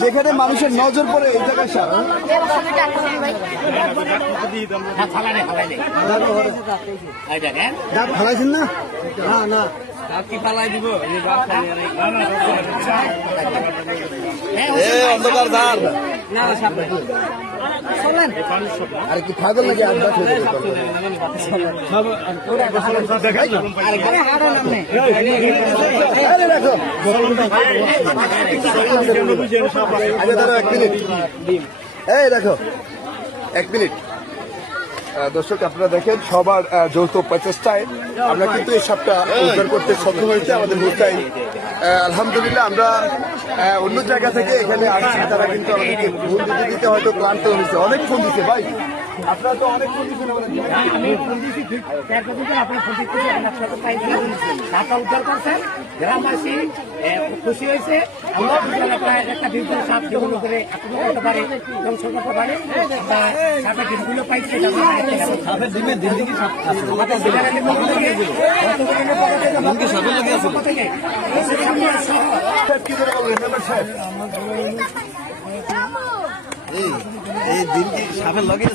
যেখানে মানুষের নজর পড়ে এই জায়গায় সার ফালাইছেন না না অন্ধকার ধার আর কি পাগল নাকি এই দেখো 1 মিনিট দর্শক আপনারা দেখেন সবার যৌথ প্রচেষ্টায় আমরা কিন্তু এই সাপটা উদ্ধার করতে সক্ষম হয়েছে আমাদের মুস্তাই আলহামদুলিল্লাহ আমরা অন্য জায়গা থেকে এখানে আসছি তারা কিন্তু আমাদেরকে ফোন দিতে হয়তো ক্লান্ত হয়েছে অনেক ফোন দিচ্ছে ভাই আপনারা তো অনেক ফোন দিচ্ছেন উদ্ধার করছেন গ্রামবাসী খুশি হয়েছে একটা বিপুল সাপ যেগুলো করে আক্রমণ করতে পারে ধ্বংস করতে পারে সাপের ডিমগুলো পাইছে সাপের ডিমের দিন দিকে এই দিন কি সাপের লগে